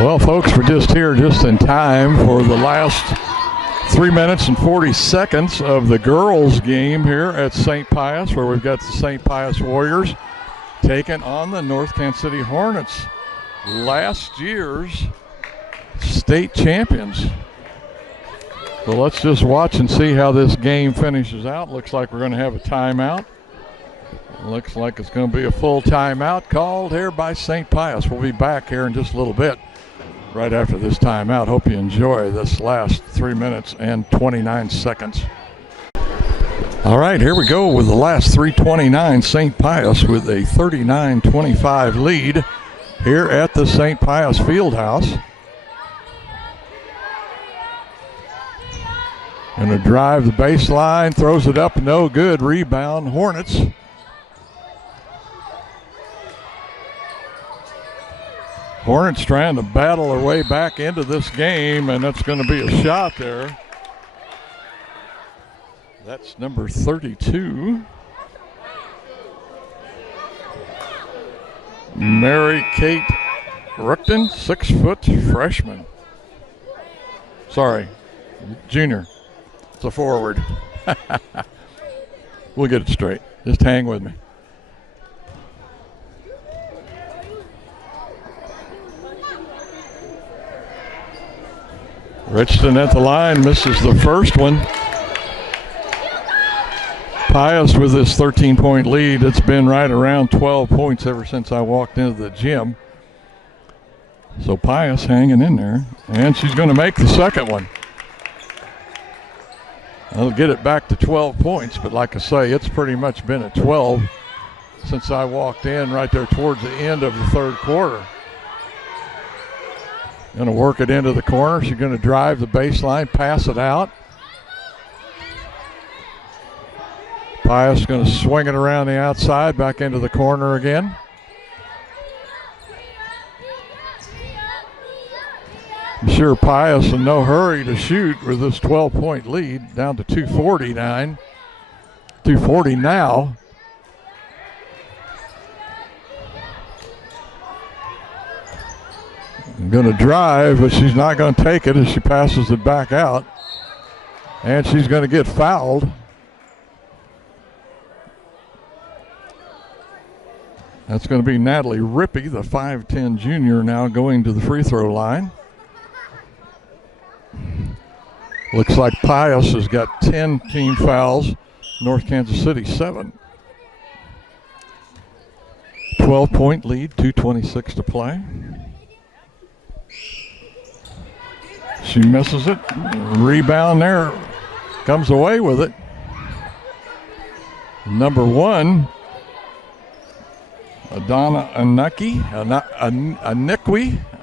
Well, folks, we're just here just in time for the last 3 minutes and 40 seconds of the girls' game here at St. Pius, where we've got the St. Pius Warriors taking on the North Kansas City Hornets, last year's state champions. So let's just watch and see how this game finishes out. Looks like we're going to have a timeout. Looks like it's going to be a full timeout called here by St. Pius. We'll be back here in just a little bit right after this timeout. Hope you enjoy this last 3 minutes and 29 seconds. All right, here we go with the last 3:29. St. Pius with a 39-25 lead here at the St. Pius Fieldhouse. Going to drive the baseline, throws it up, no good. Rebound, Hornets. Hornets trying to battle their way back into this game, and that's going to be a shot there. That's number 32. Mary Kate Ruckton, 6-foot freshman. Sorry, junior. It's a forward. We'll get it straight. Just hang with me. Richardson at the line, misses the first one. Pius with this 13-point lead. It's been right around 12 points ever since I walked into the gym. So Pius hanging in there, and she's going to make the second one. I'll get it back to 12 points, but like I say, it's pretty much been at 12 since I walked in right there towards the end of the third quarter. Going to work it into the corner. She's going to drive the baseline, pass it out. Pius going to swing it around the outside, back into the corner again. I'm sure Pius in no hurry to shoot with this 12-point lead, down to 249. 240 now. Going to drive, but she's not going to take it as she passes it back out. And she's going to get fouled. That's going to be Natalie Rippey, the 5'10 junior, now going to the free throw line. Looks like Pius has got 10 team fouls, North Kansas City 7. 12-point lead, 2:26 to play. She misses it. Rebound there. Comes away with it. Number 1, Adana Anikwi.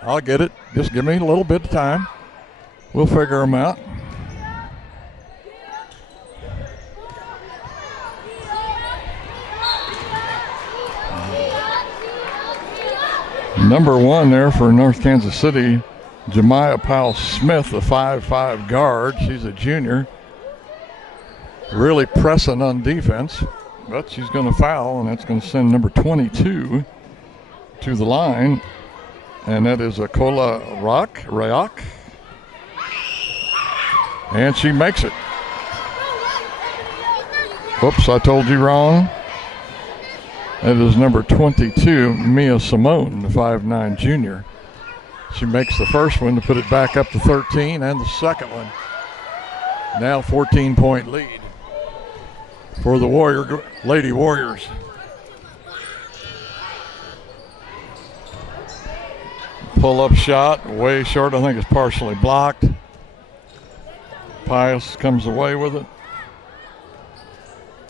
I'll get it. Just give me a little bit of time. We'll figure them out. Number 1 there for North Kansas City, Jemiah Powell-Smith, the 5'5 guard. She's a junior. Really pressing on defense, but she's going to foul, and that's going to send number 22 to the line, and that is Akola Rayak. And she makes it. Whoops, I told you wrong. That is number 22, Mia Simone, the 5'9 junior. She makes the first one to put it back up to 13, and the second one. Now 14-point lead for the Lady Warriors. Pull-up shot, way short. I think it's partially blocked. Pius comes away with it.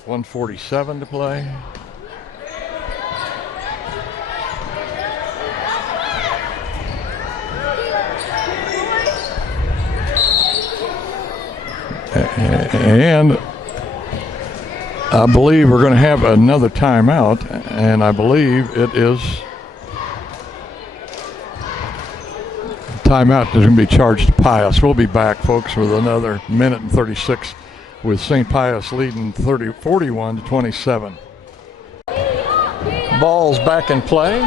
1:47 to play. And I believe we're going to have another timeout, and I believe it is timeout is going to be charged to Pius. We'll be back, folks, with another minute and 36 with St. Pius leading 41-27. Ball's back in play.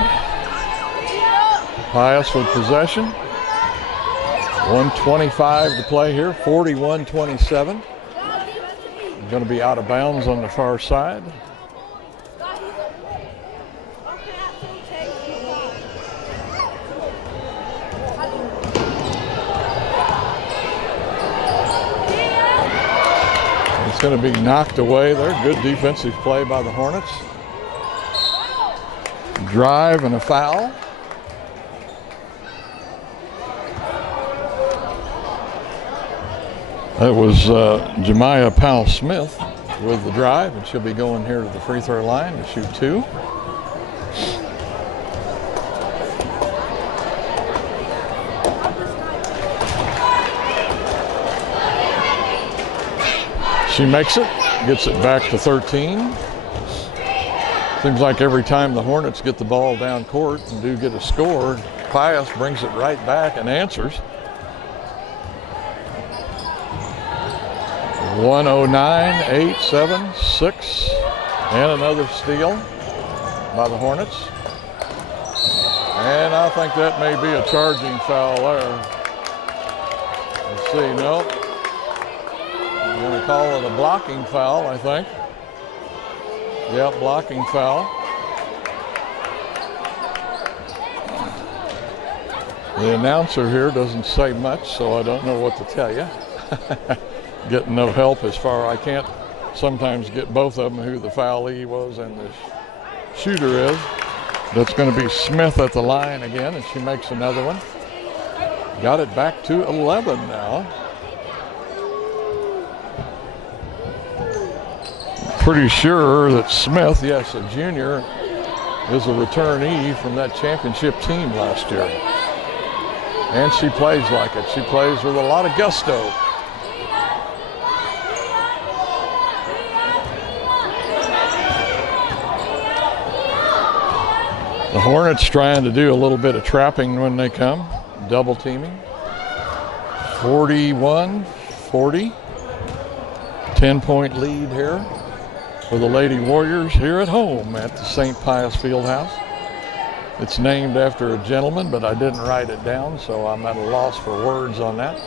Pius with possession. 1:25 to play here, 41-27. Going to be out of bounds on the far side. It's going to be knocked away there. Good defensive play by the Hornets. Drive and a foul. That was Jemiah Powell-Smith with the drive, and she'll be going here to the free throw line to shoot 2. She makes it, gets it back to 13. Seems like every time the Hornets get the ball down court and do get a score, Pius brings it right back and answers. 109, 8, 7, 6, and another steal by the Hornets. And I think that may be a charging foul there. Let's see, no. I'm going to call it a blocking foul, I think. Yep, blocking foul. The announcer here doesn't say much, so I don't know what to tell you. Getting no help as far. I can't sometimes get both of them, who the foulee was and the shooter is. That's going to be Smith at the line again, and she makes another one. Got it back to 11 now. Pretty sure that Smith, yes, a junior, is a returnee from that championship team last year. And she plays like it. She plays with a lot of gusto. The Hornets trying to do a little bit of trapping when they come, double teaming. 41-40, 10-point lead here for the Lady Warriors here at home at the St. Pius Fieldhouse. It's named after a gentleman, but I didn't write it down, so I'm at a loss for words on that.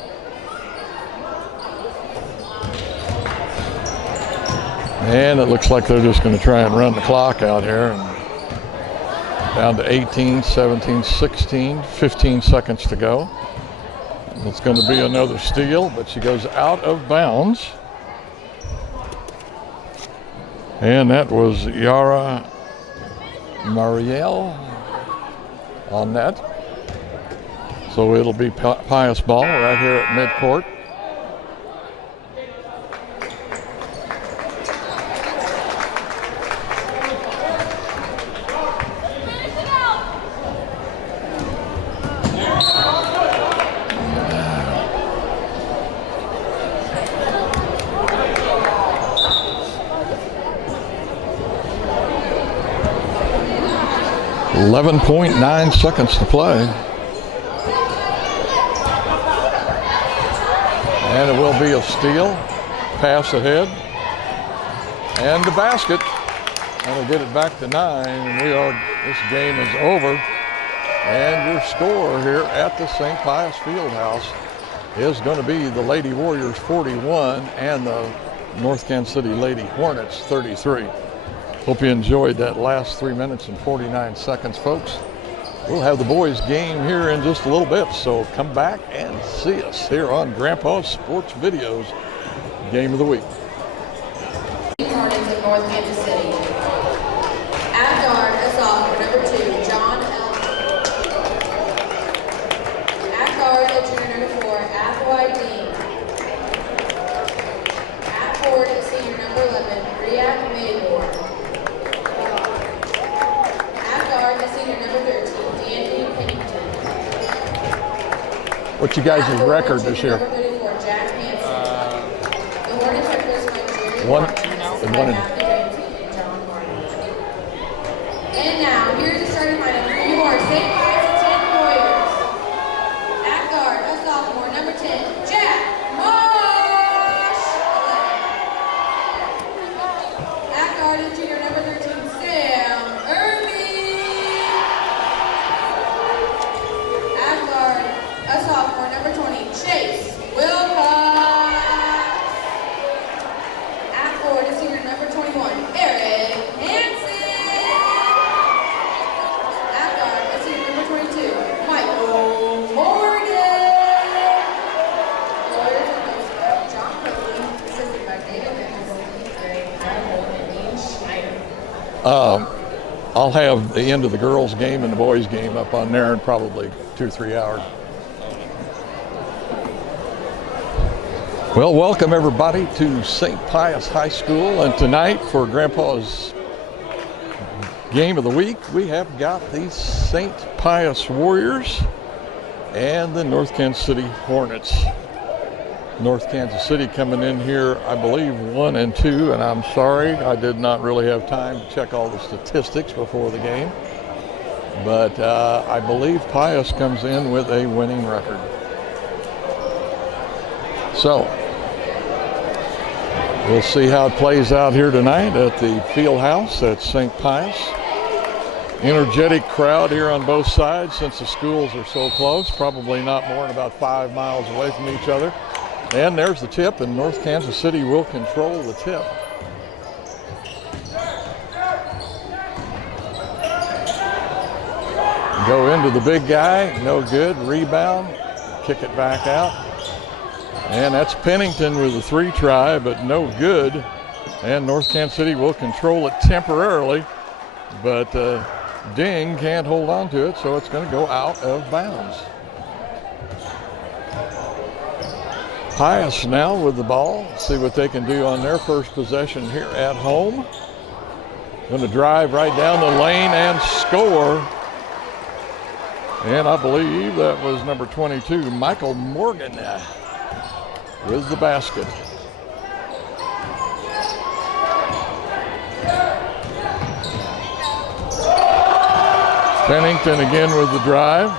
And it looks like they're just going to try and run the clock out here. And down to 18, 17, 16, 15 seconds to go. It's going to be another steal, but she goes out of bounds. And that was Yara Marielle on net. So it'll be Pius ball right here at midcourt. .9 seconds to play. And it will be a steal. Pass ahead. And the basket. And we'll get it back to 9. And this game is over. And your score here at the St. Pius Fieldhouse is going to be the Lady Warriors 41 and the North Kansas City Lady Hornets 33. Hope you enjoyed that last 3 minutes and 49 seconds, folks. We'll have the boys' game here in just a little bit, so come back and see us here on Grandpa's Sports Videos Game of the Week. Hornets of North Kansas City. At guard, a sophomore, number 2, John L. At guard, a junior, number 4, Applewhite Dean. At forward, a senior, number 11, Riak Mayborn. At guard, a senior, number 13, D'Anthony Pennington. What's you guys' record this year? Number 34, Jack Hansen. The Hornets are close by Jerry One. And now, here's the starting lineup for your St. Pius 10 Warriors. At guard, a sophomore, number 10, Jack Mosh. At guard, a junior, number 13, Sam Irving. At guard, a sophomore, number 20, I'll have the end of the girls' game and the boys' game up on there in probably 2 or 3 hours. Well, welcome everybody to St. Pius High School, and tonight for Grandpa's game of the week, we have got the St. Pius Warriors and the North Kansas City Hornets. North Kansas City coming in here, I believe, 1-2, and I'm sorry, I did not really have time to check all the statistics before the game, but I believe Pius comes in with a winning record. So, we'll see how it plays out here tonight at the field house at St. Pius. Energetic crowd here on both sides since the schools are so close, probably not more than about 5 miles away from each other. And there's the tip, and North Kansas City will control the tip. Go into the big guy, no good, rebound, kick it back out. And that's Pennington with a 3 try, but no good. And North Kansas City will control it temporarily, but Ding can't hold on to it, so it's going to go out of bounds. Pius now with the ball. See what they can do on their first possession here at home. Going to drive right down the lane and score. And I believe that was number 22, Michael Morgan, with the basket. Pennington again with the drive.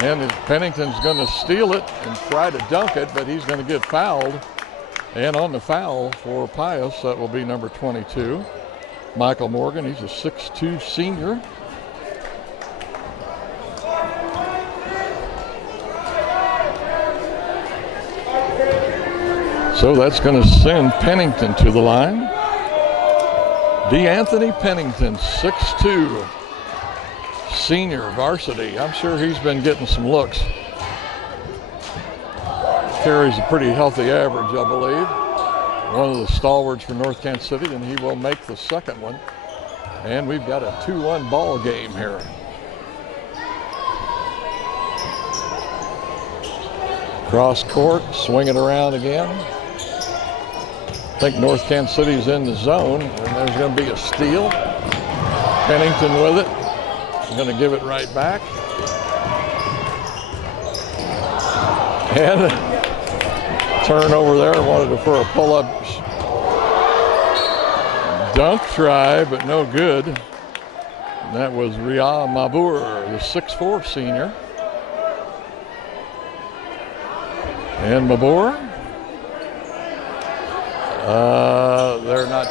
And Pennington's going to steal it and try to dunk it, but he's going to get fouled. And on the foul for Pius, that will be number 22, Michael Morgan. He's a 6'2" senior. So that's going to send Pennington to the line. DeAnthony Pennington, 6'2". Senior varsity. I'm sure he's been getting some looks. Carries a pretty healthy average, I believe. One of the stalwarts for North Kansas City, and he will make the second one. And we've got a 2-1 ball game here. Cross court, swing it around again. I think North Kansas City's in the zone, and there's going to be a steal. Pennington with it. Going to give it right back. And turn over there, wanted for a pull-up dunk try, but no good. And that was Ria Mabur, the 6'4" senior. And Mabur, they're not.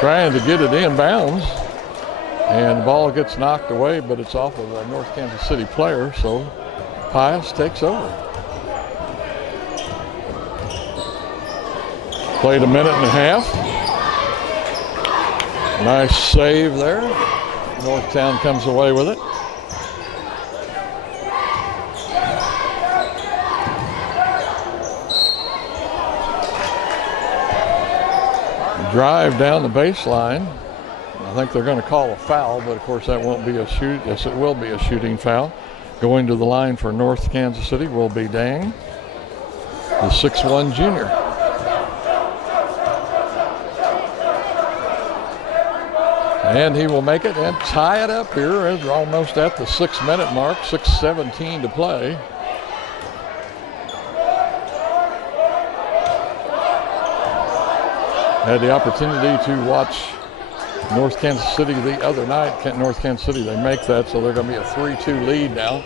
Trying to get it in bounds, and the ball gets knocked away, but it's off of a North Kansas City player, so Pius takes over. Played a minute and a half. Nice save there. Northtown comes away with it. Drive down the baseline. I think they're going to call a foul, but of course that won't be a shoot. Yes, it will be a shooting foul. Going to the line for North Kansas City will be Dang, the 6'1" junior. And he will make it and tie it up here as we're almost at the 6-minute mark, 6:17 to play. Had the opportunity to watch North Kansas City the other night. North Kansas City, they make that, so they're going to be a 3-2 lead now.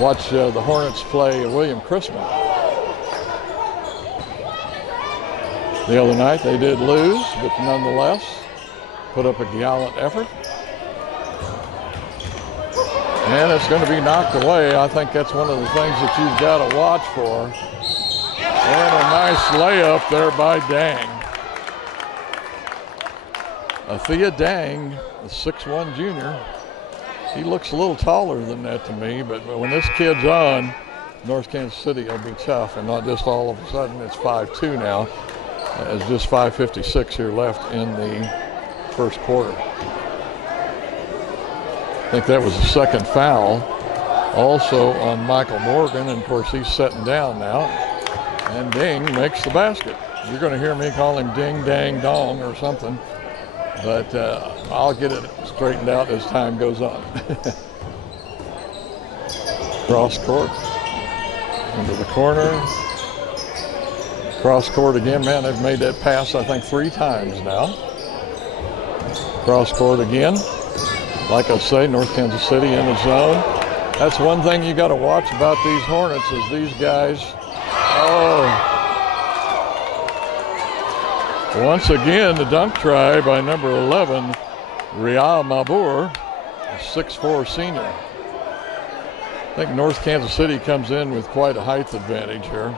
Watch the Hornets play William Chrisman. The other night they did lose, but nonetheless put up a gallant effort. And it's going to be knocked away. I think that's one of the things that you've got to watch for. And a nice layup there by Dang. Thea Dang, the 6'1" junior. He looks a little taller than that to me, but when this kid's on, North Kansas City will be tough, and not just all of a sudden it's 5-2 now. There's just 5:56 here left in the first quarter. I think that was the second foul also on Michael Morgan, and of course he's sitting down now. And Ding makes the basket. You're going to hear me call him Ding Dang Dong or something, but I'll get it straightened out as time goes on. Cross court, into the corner. Cross court again, man, they've made that pass I think 3 times now. Cross court again. Like I say, North Kansas City in the zone. That's one thing you got to watch about these Hornets is these guys. Oh. Once again, the dunk try by number 11, Rial Mabur, a 6'4" senior. I think North Kansas City comes in with quite a height advantage here.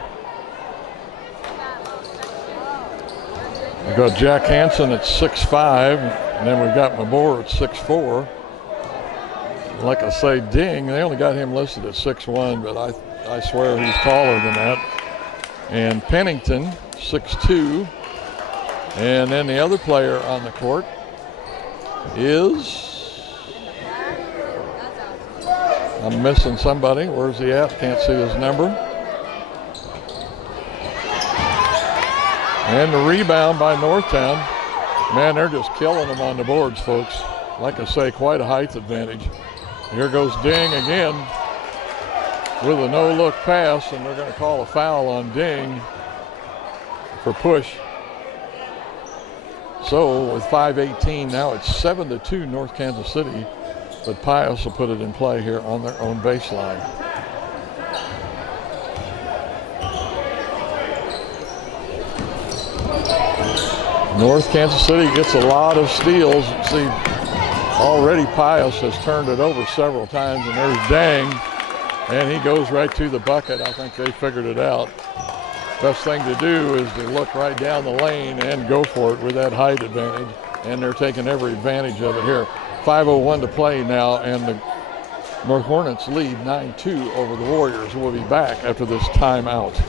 We've got Jack Hansen at 6'5", and then we've got Mabur at 6'4". Like I say, Ding, they only got him listed at 6'1", but I swear he's taller than that. And Pennington, 6'2". And then the other player on the court is, I'm missing somebody. Where's he at? Can't see his number. And the rebound by Northtown. Man, they're just killing them on the boards, folks. Like I say, quite a height advantage. Here goes Ding again with a no-look pass, and they're going to call a foul on Ding for push. So with 5:18 now, it's 7-2 North Kansas City, but Pius will put it in play here on their own baseline. North Kansas City gets a lot of steals. See, already Pius has turned it over several times, and there's Dang, and he goes right to the bucket. I think they figured it out. Best thing to do is to look right down the lane and go for it with that height advantage, and they're taking every advantage of it here. 5:01 to play now, and the North Hornets lead 9-2 over the Warriors. We'll be back after this timeout.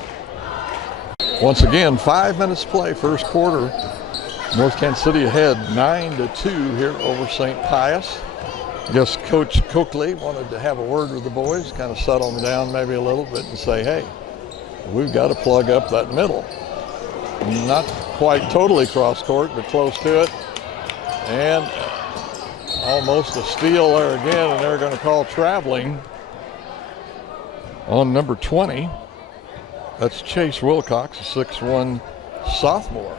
Once again, 5 minutes to play, first quarter. North Kansas City ahead 9-2 here over St. Pius. I guess Coach Coakley wanted to have a word with the boys, kind of settle them down maybe a little bit and say, hey, we've got to plug up that middle. Not quite totally cross court, but close to it. And almost a steal there again, and they're going to call traveling on number 20. That's Chase Wilcox, a 6'1" sophomore.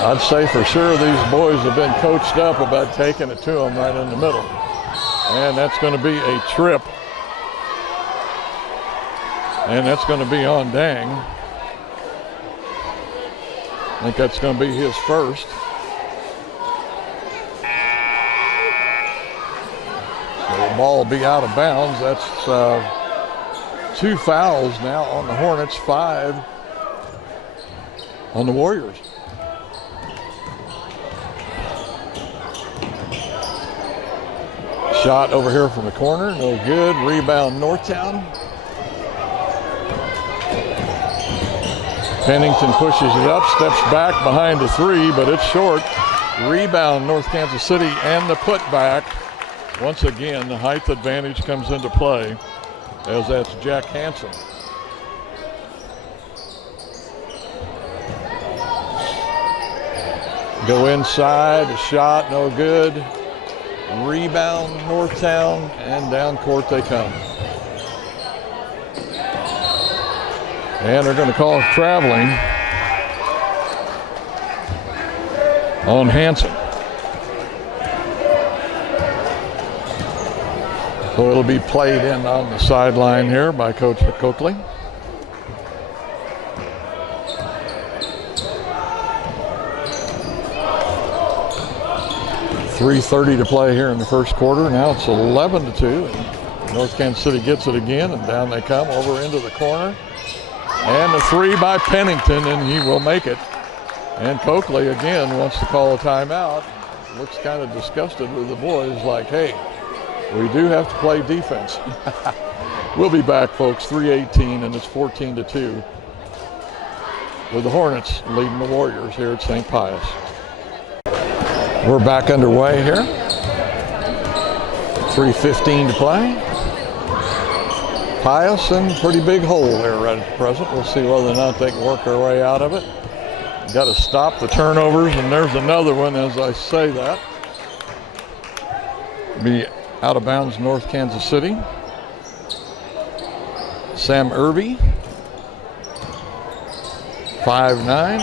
I'd say for sure these boys have been coached up about taking it to them right in the middle. And that's going to be a trip. And that's going to be on Dang. I think that's going to be his first. So the ball will be out of bounds. That's 2 fouls now on the Hornets, 5 on the Warriors. Shot over here from the corner, no good. Rebound Northtown. Pennington pushes it up, steps back behind the 3, but it's short. Rebound North Kansas City, and the putback. Once again, the height advantage comes into play, as that's Jack Hansen. Go inside, a shot, no good. Rebound Northtown, and down court they come. And they're going to call traveling on Hansen. So it'll be played in on the sideline here by Coach Coakley. .330 to play here in the first quarter. Now it's 11-2. North Kansas City gets it again, and down they come over into the corner. And the three by Pennington, and he will make it. And Coakley again wants to call a timeout. Looks kind of disgusted with the boys, like, hey, we do have to play defense. We'll be back, folks. 3:18, and it's 14-2. With the Hornets leading the Warriors here at St. Pius. We're back underway here. 3:15 to play. Pius in pretty big hole there right at the present. We'll see whether or not they can work their way out of it. Got to stop the turnovers, and there's another one as I say that. Be out of bounds North Kansas City. Sam Irby, 5'9".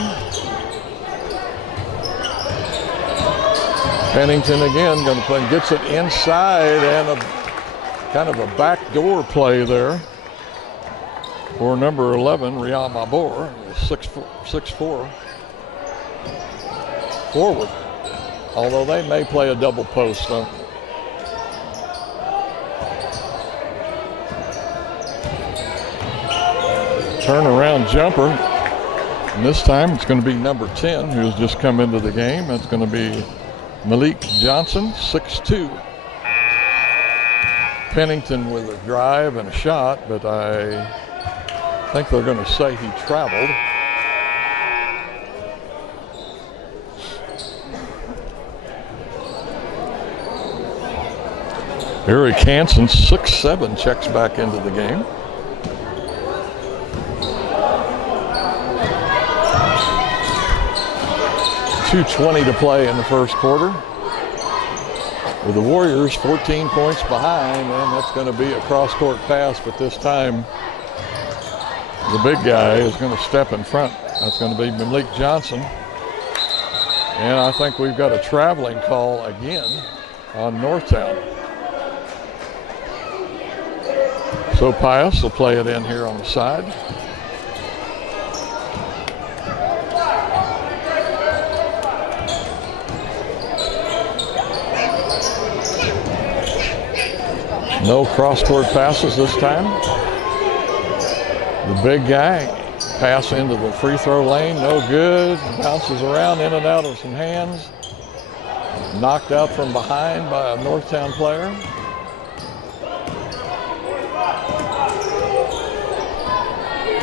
Pennington again going to play, gets it inside, and kind of a backdoor play there for number 11, Riyad Mabor, 6'4", forward. Although they may play a double post though. Turnaround jumper. And this time it's going to be number 10 who's just come into the game. It's going to be Malik Johnson, 6'2". Pennington with a drive and a shot, but I think they're going to say he traveled. Eric Hansen, 6'7", checks back into the game. .220 to play in the first quarter. With the Warriors 14 points behind, and that's going to be a cross-court pass, but this time the big guy is going to step in front. That's going to be Malik Johnson. And I think we've got a traveling call again on Northtown. So Pius will play it in here on the side. No cross-court passes this time. The big guy pass into the free throw lane, no good. Bounces around in and out of some hands. Knocked out from behind by a Northtown player.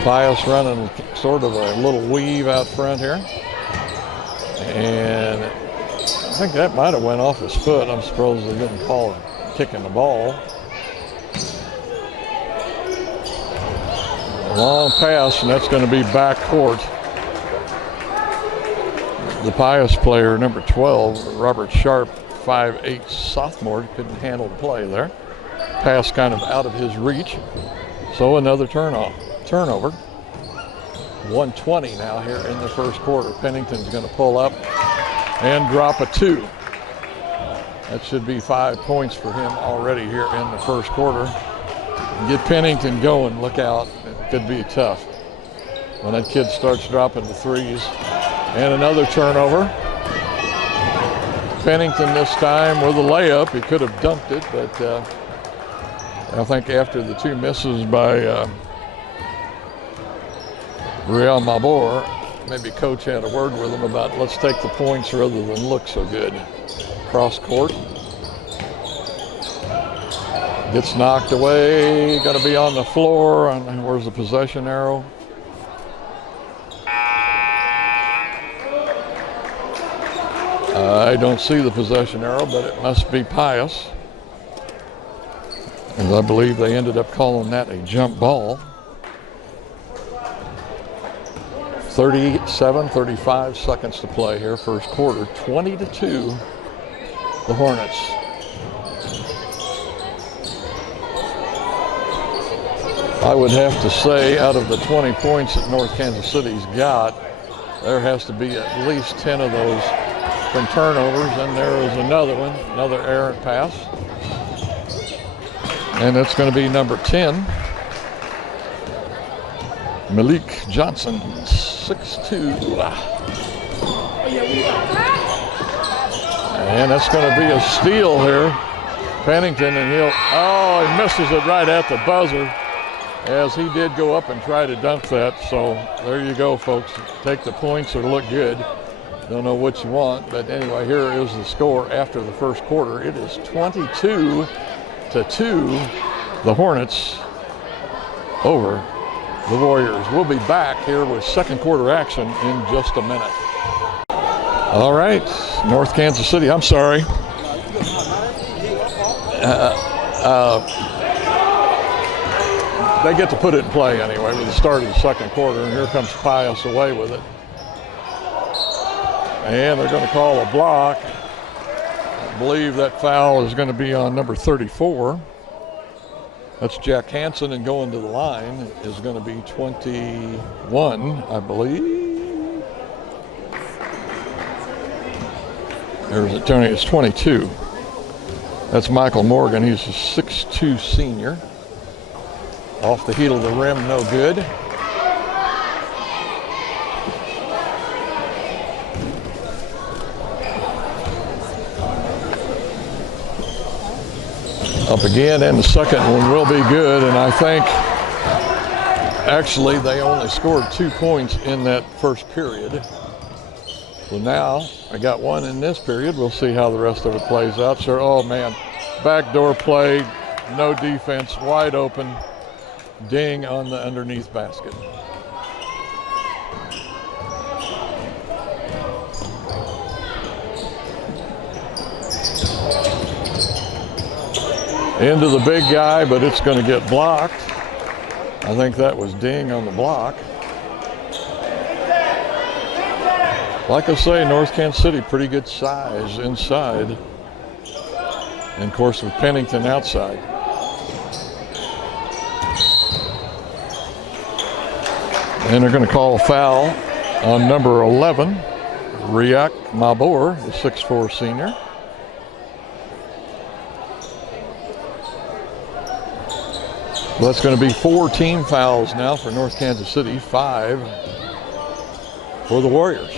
Pius running sort of a little weave out front here. And I think that might have went off his foot. I'm surprised they didn't call him kicking the ball. Long pass, and that's going to be back court. The Pius player, number 12, Robert Sharp, 5'8", sophomore, couldn't handle the play there. Pass kind of out of his reach. So another turnover. 1:20 now here in the first quarter. Pennington's going to pull up and drop a 2. That should be 5 points for him already here in the first quarter. Get Pennington going, look out. It could be tough when that kid starts dropping the threes. And another turnover. Pennington this time with a layup. He could have dunked it, but I think after the 2 misses by Riyad Mabor, maybe coach had a word with him about let's take the points rather than look so good. Cross court. Gets knocked away, going to be on the floor. And where's the possession arrow? I don't see the possession arrow, but it must be Pius. And I believe they ended up calling that a jump ball. 35 seconds to play here, first quarter. 20-2, the Hornets. I would have to say out of the 20 points that North Kansas City's got, there has to be at least 10 of those from turnovers, and there is another one, another errant pass. And it's going to be number 10, Malik Johnson, 6'2". And that's going to be a steal here Pennington, and he misses it right at the buzzer, as he did go up and try to dunk that. So there you go, folks. Take the points or look good. Don't know what you want, but anyway, here is the score after the first quarter. It is 22-2, the Hornets over the Warriors. We'll be back here with second quarter action in just a minute. All right, North Kansas City, I'm sorry. They get to put it in play anyway with the start of the second quarter, and here comes Pius away with it. And they're going to call a block. I believe that foul is going to be on number 34. That's Jack Hansen, and going to the line is going to be 21, I believe. There's it, Tony, it's 22. That's Michael Morgan. He's a 6'2 senior. Off the heel of the rim, no good. Up again, and the second one will be good, and I think actually they only scored 2 points in that first period. So now I got one in this period. We'll see how the rest of it plays out. Sure. Oh man, backdoor play, no defense, wide open, ding on the underneath basket. Into the big guy, but it's going to get blocked. I think that was ding on the block. Like I say, North Kansas City, pretty good size inside. And of course with Pennington outside. And they're going to call a foul on number 11, Riak Mabor, the 6'4 senior. Well, that's going to be 4 team fouls now for North Kansas City, 5 for the Warriors.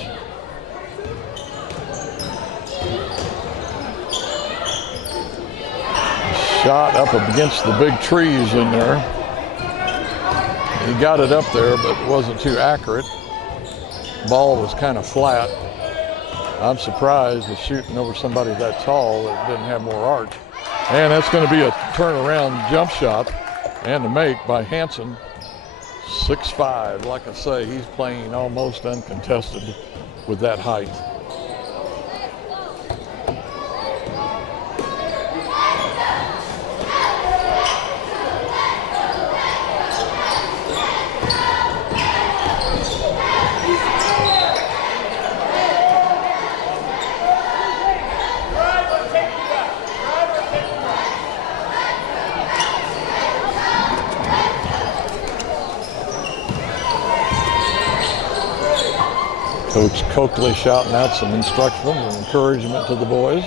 Shot up against the big trees in there. He got it up there, but it wasn't too accurate. Ball was kind of flat. I'm surprised with shooting over somebody that tall that didn't have more arch. And that's going to be a turnaround jump shot. And to make by Hansen, 6'5". Like I say, he's playing almost uncontested with that height. Coach Coakley shouting out some instructions and encouragement to the boys.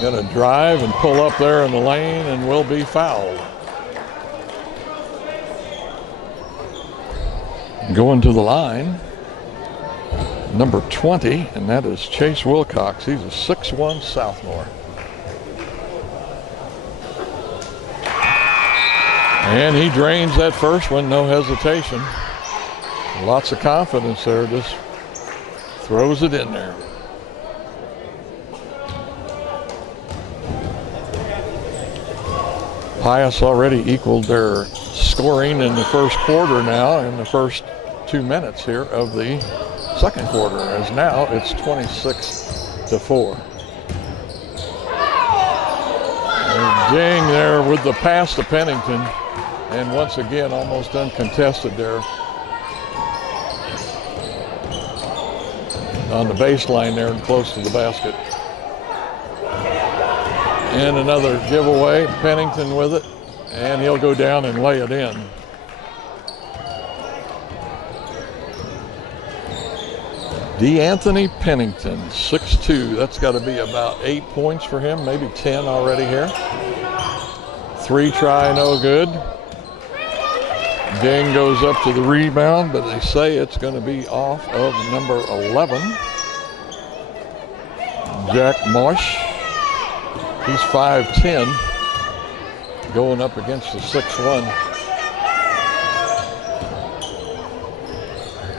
Going to drive and pull up there in the lane and will be fouled. Going to the line, number 20, and that is Chase Wilcox. He's a 6'1 sophomore. And he drains that first one, no hesitation. Lots of confidence there, just throws it in there. Pius already equaled their scoring in the first quarter now, in the first 2 minutes here of the second quarter, as now it's 26-4. Ding there with the pass to Pennington, and once again almost uncontested there. On the baseline there and close to the basket. And another giveaway, Pennington with it, and he'll go down and lay it in. DeAnthony Pennington, 6'2". That's got to be about 8 points for him, maybe 10 already here. 3 try, no good. Ding goes up to the rebound, but they say it's going to be off of number 11. Jack Mosh. He's 5'10", going up against the 6'1".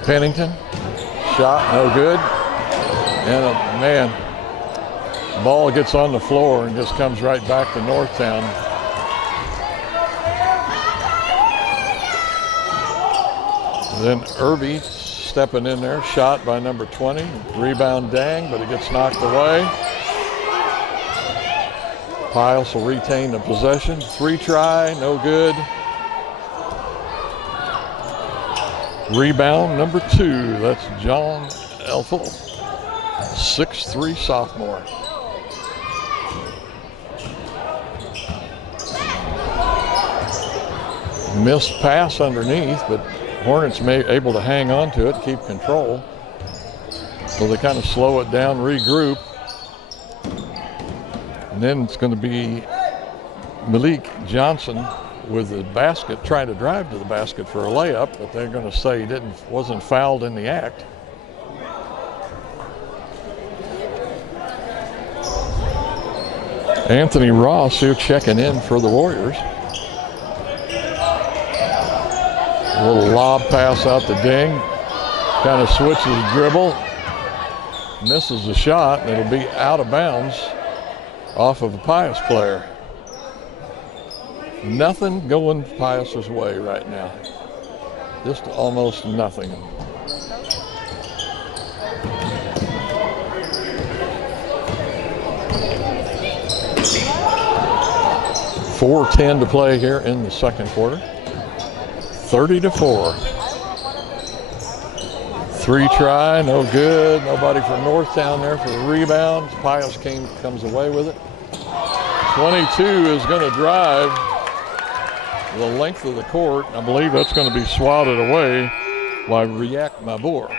Pennington, shot, no good. And ball gets on the floor and just comes right back to Northtown. Then Irby stepping in there, shot by number 20. Rebound Dang, but it gets knocked away. Pius will retain the possession. 3 try, no good. Rebound number 2, that's John Elfel, 6'3" sophomore. Missed pass underneath, but Hornets able to hang on to it, keep control. So they kind of slow it down, regroup. And then it's going to be Malik Johnson with the basket, trying to drive to the basket for a layup, but they're going to say he wasn't fouled in the act. Anthony Ross here checking in for the Warriors. A little lob pass out to Ding. Kind of switches dribble. Misses the shot, and it'll be out of bounds off of a Pius player. Nothing going Pius's way right now. Just almost nothing. .410 to play here in the second quarter. 30-4. 3 try, no good. Nobody for Northtown there for the rebound. Pius comes away with it. 22 is going to drive the length of the court. I believe that's going to be swatted away by Riak Mabur.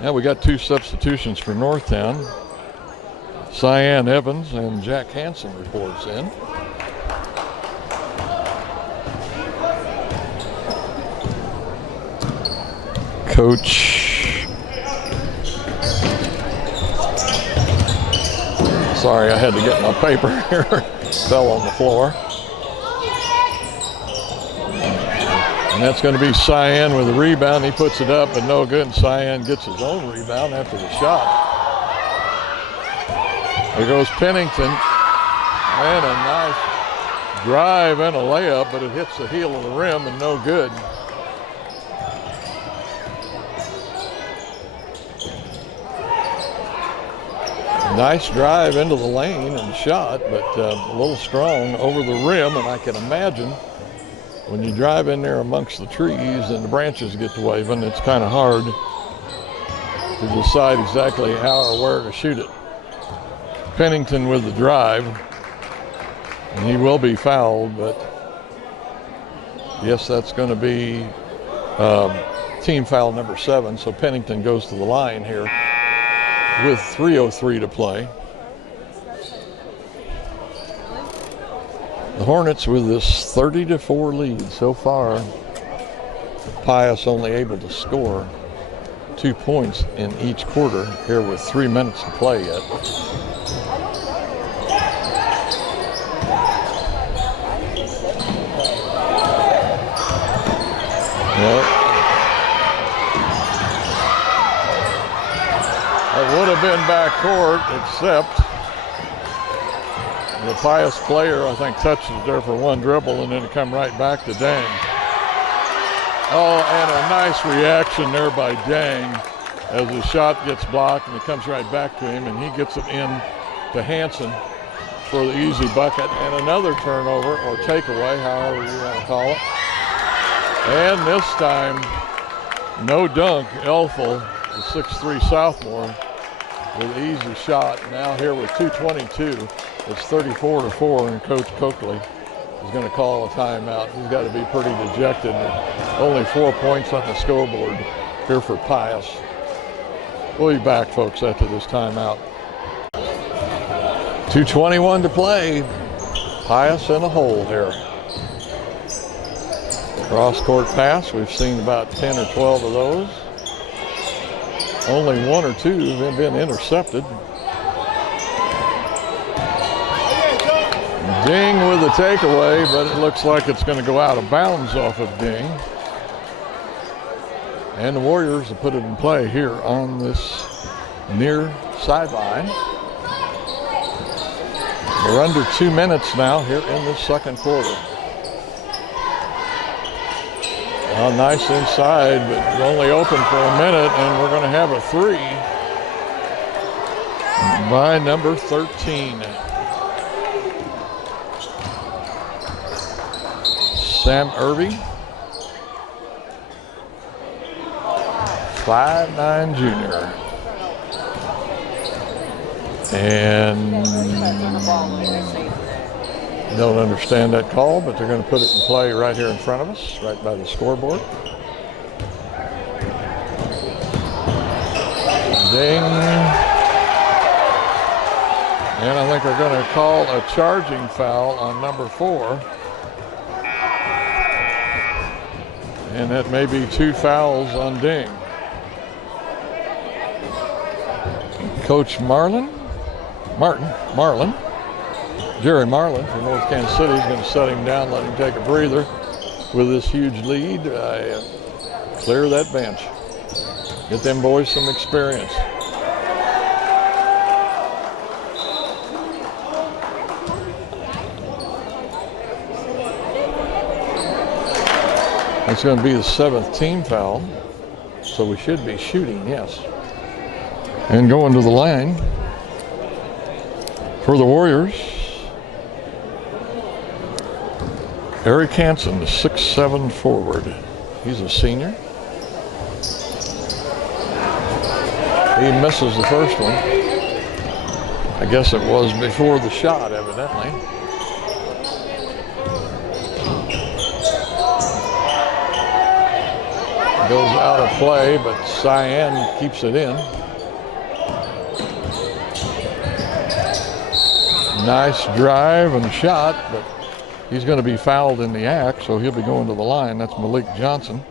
Now we got 2 substitutions for Northtown. Cyan Evans and Jack Hansen reports in. Coach, sorry, I had to get my paper here. Fell on the floor. And that's going to be Cyan with a rebound. He puts it up, but no good. And Cyan gets his own rebound after the shot. There goes Pennington. And a nice drive and a layup, but it hits the heel of the rim and no good. Nice drive into the lane and shot, but a little strong over the rim. And I can imagine when you drive in there amongst the trees and the branches get to waving, it's kind of hard to decide exactly how or where to shoot it. Pennington with the drive, and he will be fouled, but yes, that's going to be team foul number 7. So Pennington goes to the line here with 3:03 to play. The Hornets with this 30-4 lead so far. Pius only able to score 2 points in each quarter here with 3 minutes to play yet. It would have been backcourt, except the Pius player, I think, touched it there for one dribble, and then it come right back to Dang. Oh, and a nice reaction there by Dang as the shot gets blocked, and it comes right back to him, and he gets it in to Hansen for the easy bucket, and another turnover or takeaway, however you want to call it. And this time, no dunk. Elfel, the 6'3" sophomore, with an easy shot. Now here with 2:22, it's 34-4, and Coach Coakley is going to call a timeout. He's got to be pretty dejected. Only 4 points on the scoreboard here for Pius. We'll be back, folks, after this timeout. 2:21 to play. Pius in a hole here. Cross-court pass. We've seen about 10 or 12 of those. Only one or two have been intercepted. Ding with the takeaway, but it looks like it's going to go out of bounds off of Ding. And the Warriors will put it in play here on this near sideline. We're under 2 minutes now here in the second quarter. Well, nice inside, but only open for a minute, and we're going to have a three by number 13. Sam Irby, 5'9" junior. And don't understand that call, but they're going to put it in play right here in front of us, right by the scoreboard. Ding. And I think they're going to call a charging foul on number 4. And that may be 2 fouls on Ding. Coach Marlin, Jerry Marlin from North Kansas City is going to set him down, let him take a breather with this huge lead. Clear that bench. Get them boys some experience. That's going to be the 7th team foul, so we should be shooting, yes. And going to the line for the Warriors, Eric Hansen, the 6'7" forward. He's a senior. He misses the first one. I guess it was before the shot, evidently. Goes out of play, but Cyan keeps it in. Nice drive and shot, but he's going to be fouled in the act, so he'll be going to the line. That's Malik Johnson.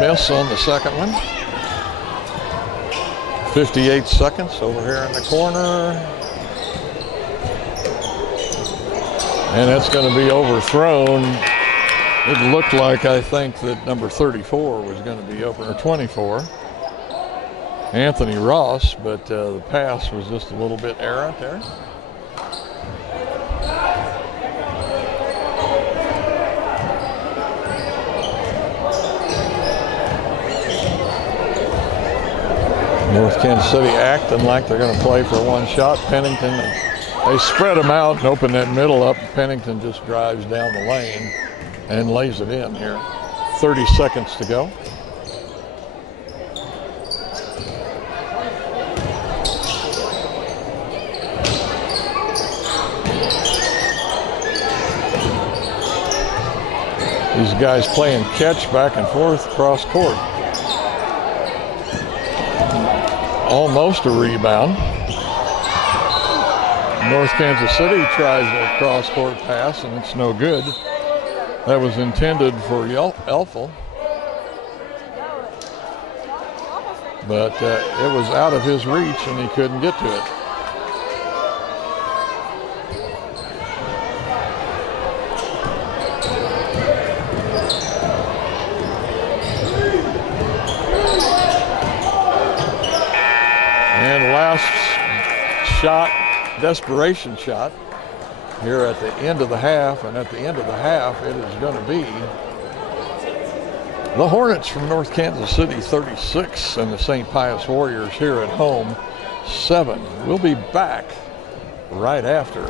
Miss on the second one. 58 seconds over here in the corner. And it's going to be overthrown. It looked like, I think, that number 34 was going to be open, or 24. Anthony Ross, but the pass was just a little bit errant there. North Kansas City acting like they're going to play for one shot. Pennington, they spread them out and open that middle up. Pennington just drives down the lane and lays it in here. 30 seconds to go. These guys playing catch back and forth across court. Almost a rebound. North Kansas City tries a cross-court pass, and it's no good. That was intended for Elfel. But it was out of his reach, and he couldn't get to it. Shot, desperation shot here at the end of the half, and at the end of the half it is going to be the Hornets from North Kansas City 36 and the St. Pius Warriors here at home 7. We'll be back right after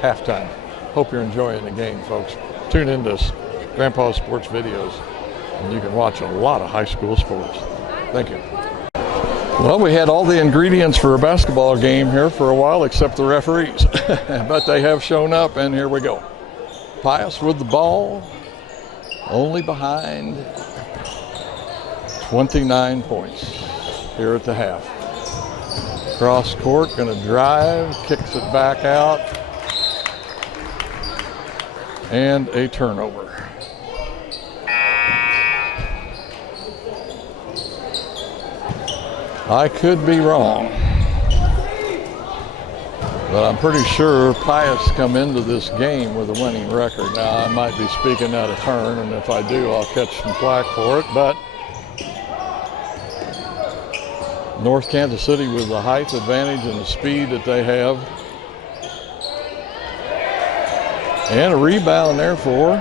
halftime. Hope you're enjoying the game, folks. Tune into Grandpa's Sports Videos and you can watch a lot of high school sports. Thank you. Well, we had all the ingredients for a basketball game here for a while except the referees. But they have shown up, and here we go. Pius with the ball, only behind 29 points here at the half. Cross court, going to drive, kicks it back out, and a turnover. I could be wrong, but I'm pretty sure Pius come into this game with a winning record. Now, I might be speaking out of turn, and if I do, I'll catch some flack for it, but North Kansas City with the height advantage and the speed that they have. And a rebound there for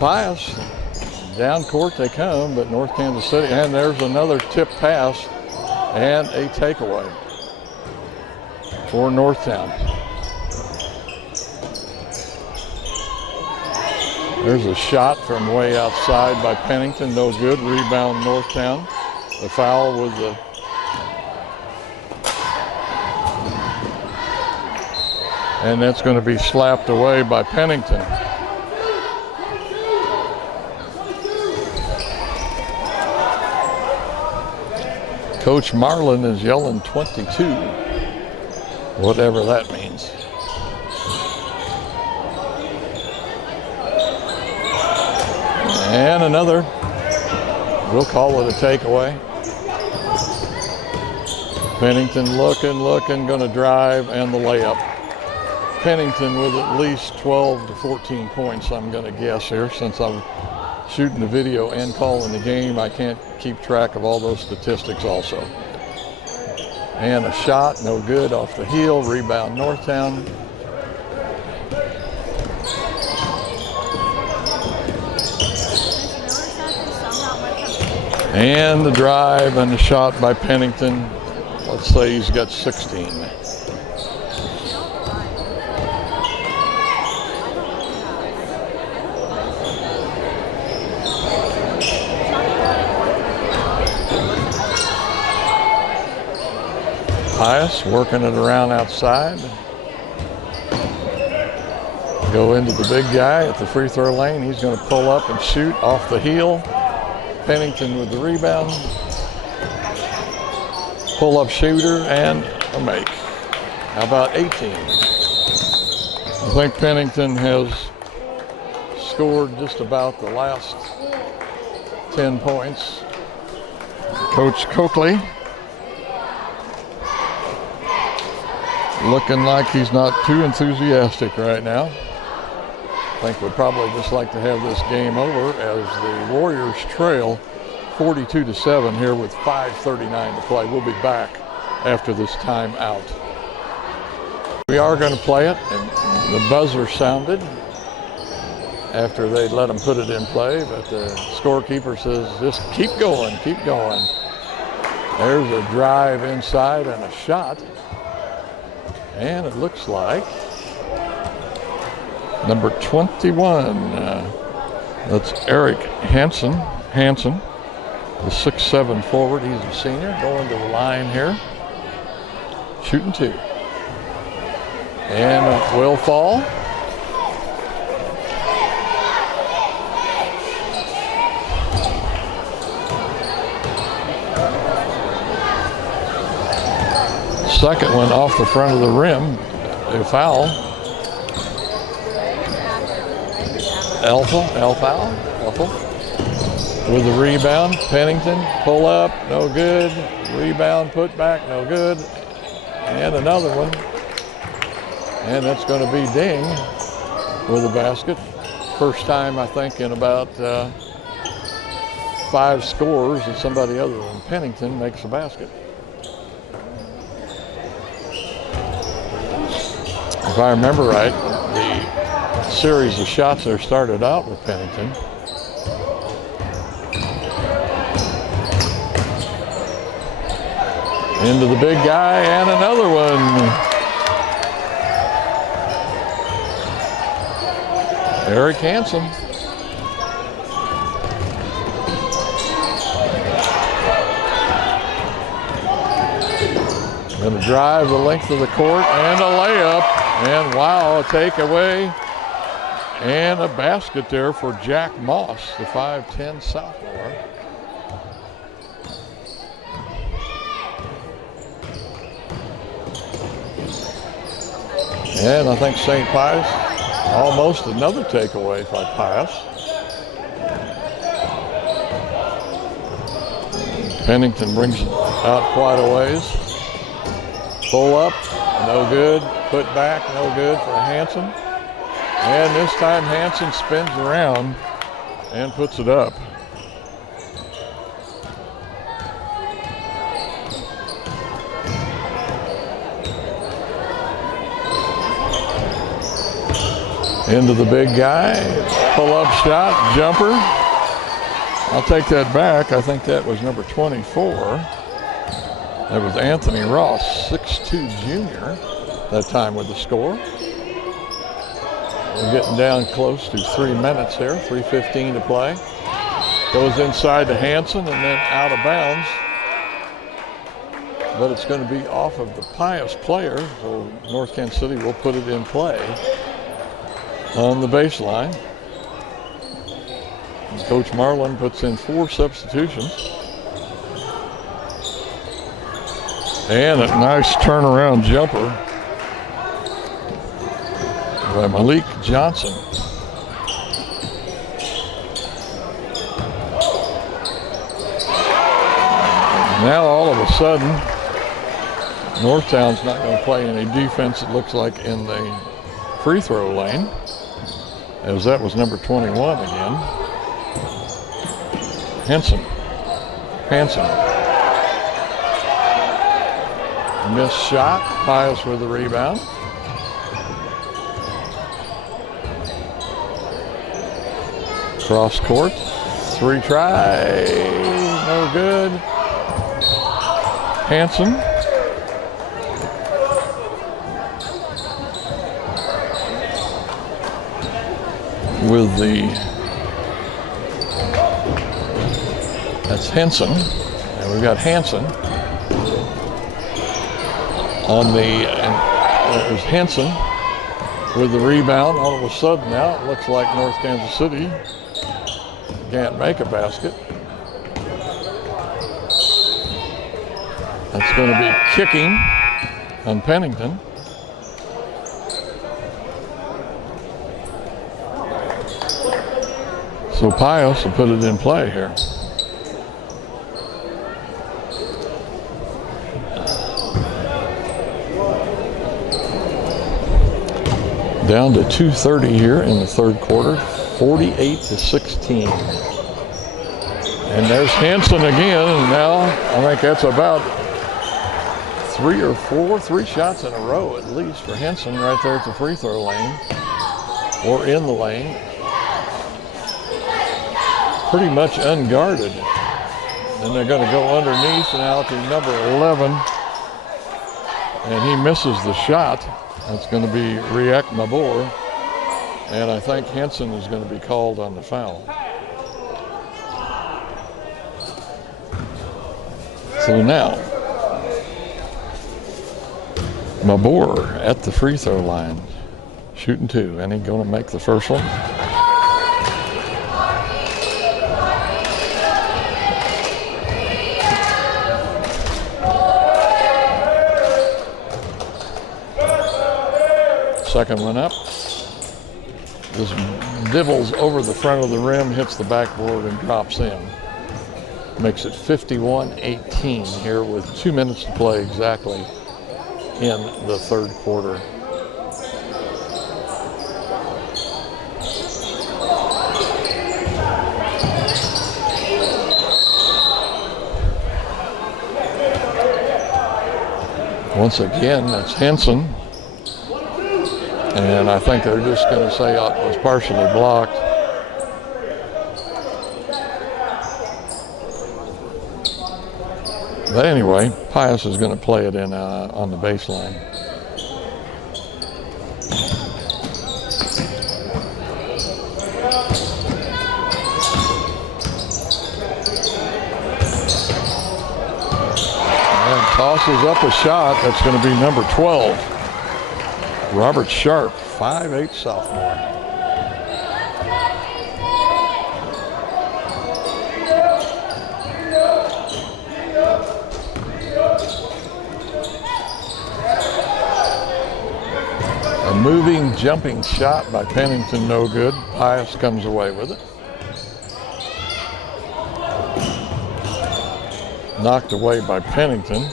Pius. Down court they come, but North Kansas City, and there's another tip pass and a takeaway for Northtown. There's a shot from way outside by Pennington, no good. Rebound Northtown. The foul with the and that's going to be slapped away by Pennington. Coach Marlin is yelling 22, whatever that means. And another, we'll call it a takeaway. Pennington looking, going to drive, and the layup. Pennington with at least 12 to 14 points, I'm going to guess here, since I'm shooting the video and calling the game. I can't keep track of all those statistics also. And a shot, no good, off the heel, rebound Northtown. And the drive and the shot by Pennington. Let's say he's got 16. Pius working it around outside. Go into the big guy at the free throw lane. He's going to pull up and shoot off the heel. Pennington with the rebound. Pull up shooter and a make. How about 18? I think Pennington has scored just about the last 10 points. Coach Coakley looking like he's not too enthusiastic right now. I think we'd probably just like to have this game over as the Warriors trail 42-7 here with 5:39 to play. We'll be back after this timeout. We are going to play it, and the buzzer sounded after they let them put it in play, but the scorekeeper says, just keep going, keep going. There's a drive inside and a shot. And it looks like number 21, that's Eric Hansen, the 6'7" forward. He's a senior, going to the line here, shooting two. And it will fall. Second one off the front of the rim, a foul. Alpha with the rebound. Pennington, pull up, no good. Rebound, put back, no good. And another one. And that's going to be Ding with a basket. First time, I think, in about 5 scores that somebody other than Pennington makes a basket. If I remember right, the series of shots there started out with Pennington. Into the big guy, and another one. Eric Hansen. Gonna drive the length of the court and a layup. And wow, a takeaway and a basket there for Jack Moss, the 5'10" sophomore. And I think St. Pius, almost another takeaway by Pius. Pennington brings it out quite a ways. Pull up, no good. Put back, no good for Hanson. And this time Hanson spins around and puts it up. Into the big guy, pull-up shot, jumper. I'll take that back. I think that was number 24. That was Anthony Ross, 6'2" junior, that time with the score. We're getting down close to 3 minutes here, 3:15 to play. Goes inside to Hanson and then out of bounds. But it's going to be off of the Pius player, so North Kansas City will put it in play on the baseline. And Coach Marlin puts in 4 substitutions. And a nice turnaround jumper by Malik Johnson. Now all of a sudden, Northtown's not going to play any defense, it looks like, in the free throw lane, as that was number 21 again. Hanson. Missed shot. Pius with the rebound. Cross court. 3 try. No good. Hanson. With that's Henson. And we've got Hanson on it was Henson with the rebound. All of a sudden now it looks like North Kansas City can't make a basket. That's going to be kicking on Pennington. So Pius will put it in play here. Down to 2:30 here in the third quarter, 48-16. And there's Hanson again, and now I think that's about 3 shots in a row at least for Hanson right there at the free throw lane, or in the lane. Pretty much unguarded. And they're going to go underneath now to number 11. And he misses the shot. That's going to be Riek Mabor. And I think Hanson is going to be called on the foul. So now, Mabor at the free throw line, shooting 2. And he's going to make the first one. Second one up. Just dibbles over the front of the rim, hits the backboard, and drops in. Makes it 51-18 here with 2 minutes to play exactly in the third quarter. Once again, that's Hanson. And I think they're just going to say it was partially blocked. But anyway, Pius is going to play it in on the baseline. And Tosses up a shot. That's going to be number 12. Robert Sharp, 5'8" sophomore. A moving, jumping shot by Pennington, no good. Pius comes away with it. Knocked away by Pennington.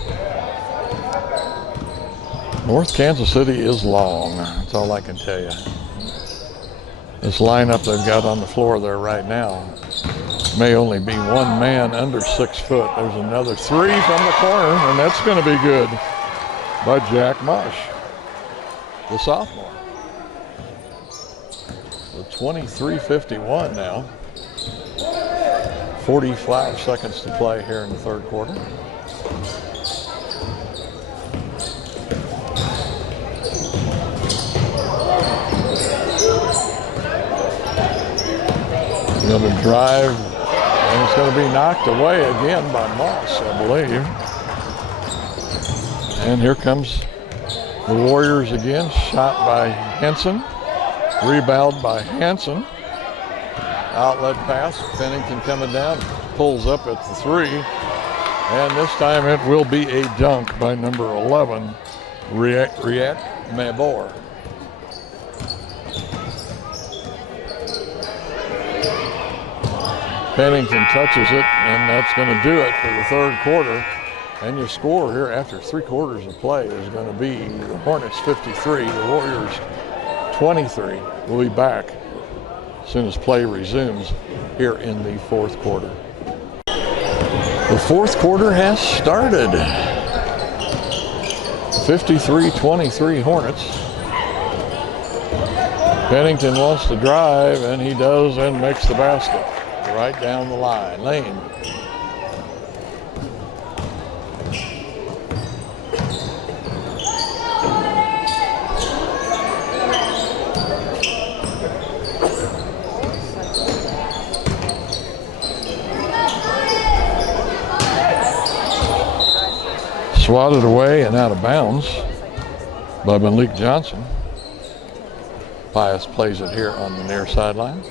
North Kansas City is long. That's all I can tell you. This lineup they've got on the floor there right now may only be one man under 6 foot. There's another three from the corner, and that's going to be good by Jack Mush, the sophomore. The 23:51 now. 45 seconds to play here in the third quarter. Going to drive, and it's going to be knocked away again by Moss, I believe. And here comes the Warriors again. Shot by Henson. Rebound by Hanson. Outlet pass. Pennington coming down. Pulls up at the three. And this time it will be a dunk by number 11, Riek Mabor. Pennington touches it, and that's going to do it for the third quarter. And your score here after 3 quarters of play is going to be the Hornets 53, the Warriors 23. We'll be back as soon as play resumes here in the fourth quarter. The fourth quarter has started. 53-23 Hornets. Pennington wants to drive, and he does, and makes the basket. Right down the line. Lane. Swatted away and out of bounds by Malik Johnson. Pius plays it here on the near sideline.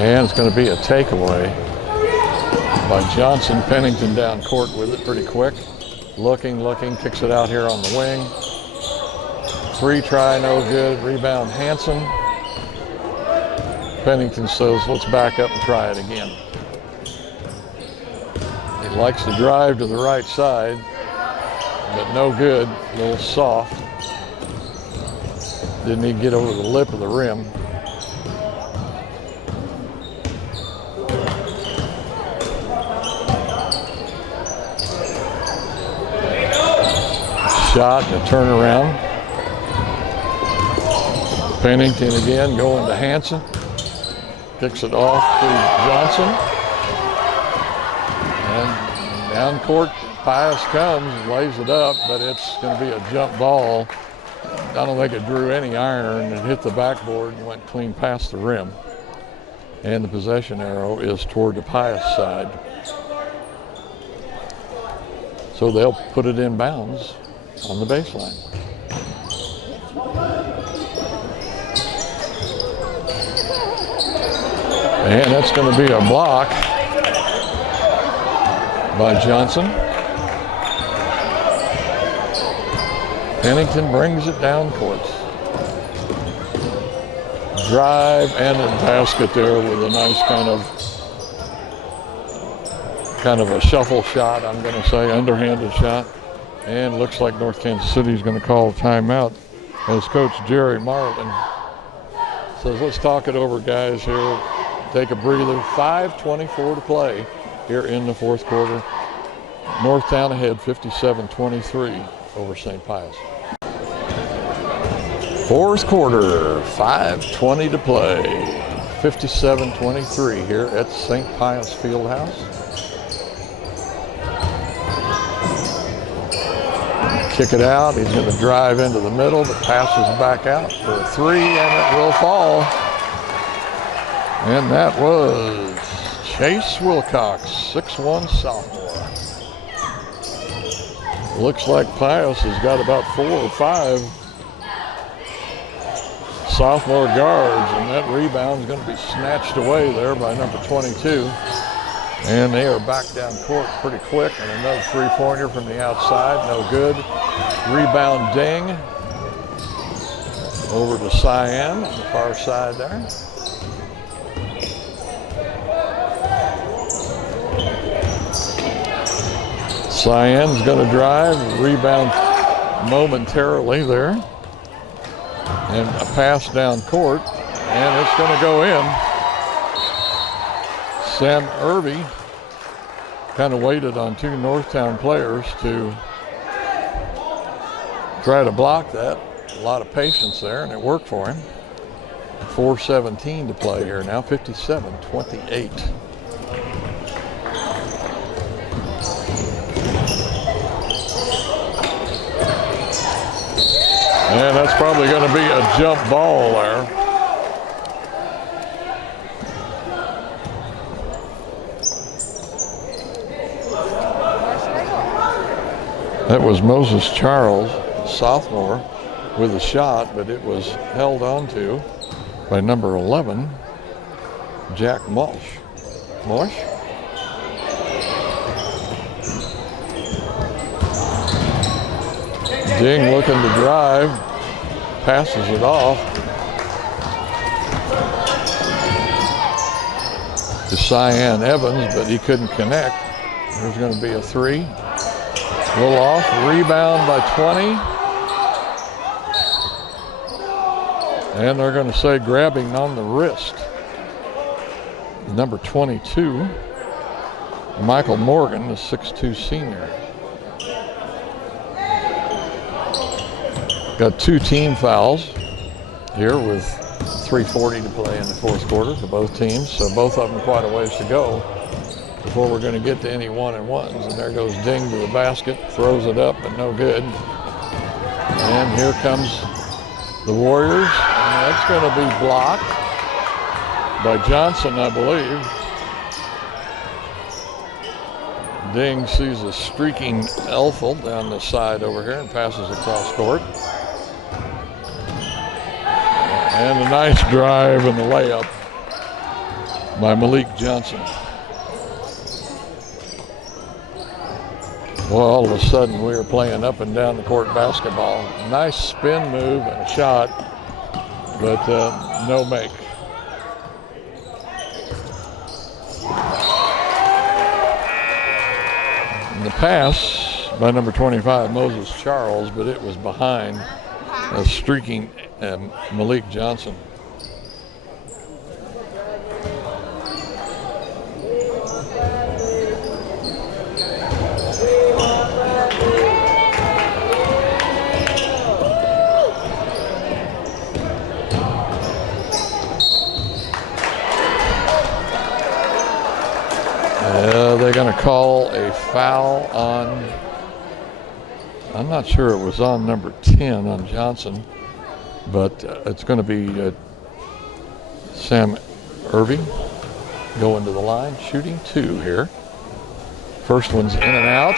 And it's going to be a takeaway by Johnson. Pennington down court with it pretty quick. Looking, kicks it out here on the wing. Three try, no good. Rebound Hanson. Pennington says, let's back up and try it again. He likes to drive to the right side, but no good. A little soft. Didn't even get over the lip of the rim. Shot and a turnaround. Pennington again going to Hanson. Kicks it off to Johnson. And down court, Pius comes, lays it up, but it's going to be a jump ball. I don't think it drew any iron. It hit the backboard and went clean past the rim. And the possession arrow is toward the Pius side. So they'll put it in bounds on the baseline. And that's going to be a block by Johnson. Pennington brings it down court. Drive and a basket there with a nice kind of a shuffle shot, I'm going to say, underhanded shot. And looks like North Kansas City is going to call a timeout as Coach Jerry Marlin says, let's talk it over, guys, here. Take a breather. 5:24 to play here in the fourth quarter. Northtown ahead 57-23 over St. Pius. Fourth quarter, 5:20 to play. 57-23 here at St. Pius Fieldhouse. Kick it out. He's going to drive into the middle, but passes back out for a three, and it will fall. And that was Chase Wilcox, 6'1" sophomore. Looks like Pius has got about 4 or 5 sophomore guards, and that rebound is going to be snatched away there by number 22. And they are back down court pretty quick, and another three-pointer from the outside, no good. Rebound ding over to Cyan on the far side there. Cyan's going to drive, rebound momentarily there. And a pass down court, and it's going to go in. Sam Irby kind of waited on 2 Northtown players to try to block that. A lot of patience there, and it worked for him. 4:17 to play here now, 57-28. And that's probably going to be a jump ball there. That was Moses Charles, sophomore, with a shot, but it was held onto by number 11, Jack Walsh. Walsh? Ding looking to drive, passes it off to Cyan Evans, but he couldn't connect. There's going to be a three. A little off, rebound by 20. And they're going to say grabbing on the wrist. Number 22, Michael Morgan, the 6'2" senior. Got 2 team fouls here with 3:40 to play in the fourth quarter for both teams. So both of them quite a ways to go before we're going to get to any 1-and-1s. And there goes Ding to the basket, throws it up, but no good. And here comes the Warriors, and that's going to be blocked by Johnson, I believe. Ding sees a streaking Elfel down the side over here and passes across court. And a nice drive and the layup by Malik Johnson. Well, all of a sudden we are playing up and down the court basketball. Nice spin move and a shot, but no make. And the pass by number 25, Moses Charles, but it was behind a streaking Malik Johnson. They're going to call a foul on, I'm not sure it was on number 10 on Johnson, but it's going to be Sam Irby going to the line, shooting 2 here. First one's in and out.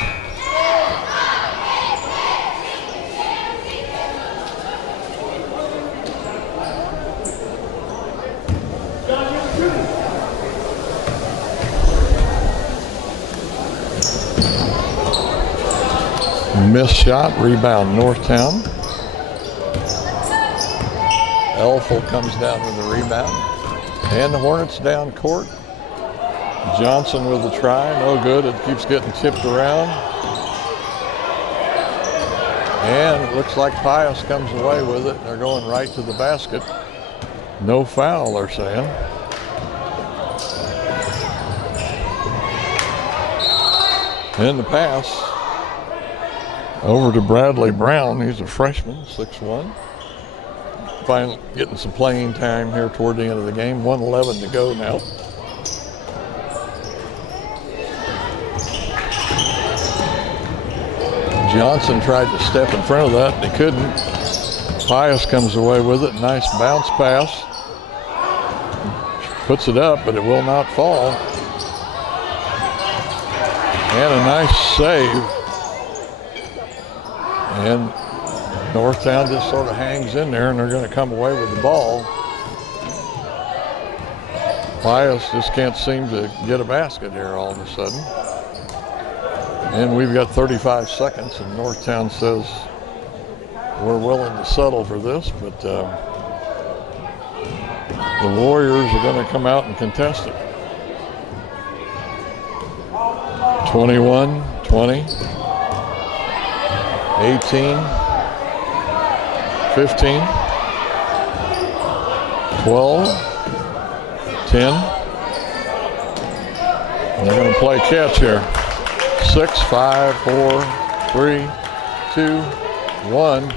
Missed shot, rebound Northtown. Elfel comes down with the rebound. And the Hornets down court. Johnson with the try, no good. It keeps getting tipped around. And it looks like Pius comes away with it. They're going right to the basket. No foul, they're saying. And the pass over to Bradley Brown. He's a freshman, 6'1", finally getting some playing time here toward the end of the game. 1:11 to go now. Johnson tried to step in front of that, and he couldn't. Pius comes away with it. Nice bounce pass. Puts it up, but it will not fall. And a nice save. And Northtown just sort of hangs in there, and they're going to come away with the ball. Pius just can't seem to get a basket here all of a sudden. And we've got 35 seconds, and Northtown says we're willing to settle for this, but the Warriors are going to come out and contest it. 21, 20, 18, 15, 12, 10. And they're going to play catch here. 6, 5, 4, 3, 2, 1.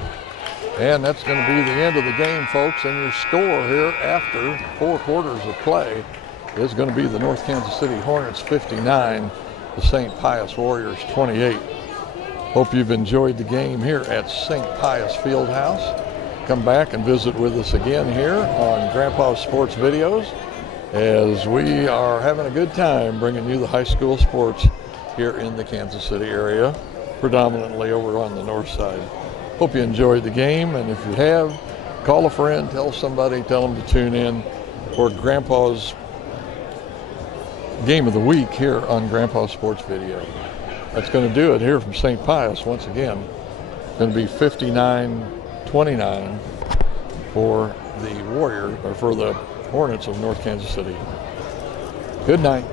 And that's going to be the end of the game, folks. And your score here after 4 quarters of play is going to be the North Kansas City Hornets 59, the St. Pius Warriors 28. Hope you've enjoyed the game here at St. Pius Fieldhouse. Come back and visit with us again here on Grandpa's Sports Videos, as we are having a good time bringing you the high school sports here in the Kansas City area, predominantly over on the north side. Hope you enjoyed the game, and if you have, call a friend, tell somebody, tell them to tune in for Grandpa's Game of the Week here on Grandpa's Sports Video. That's going to do it here from St. Pius once again. It's going to be 59-29 for the Warriors, or for the Hornets of North Kansas City. Good night.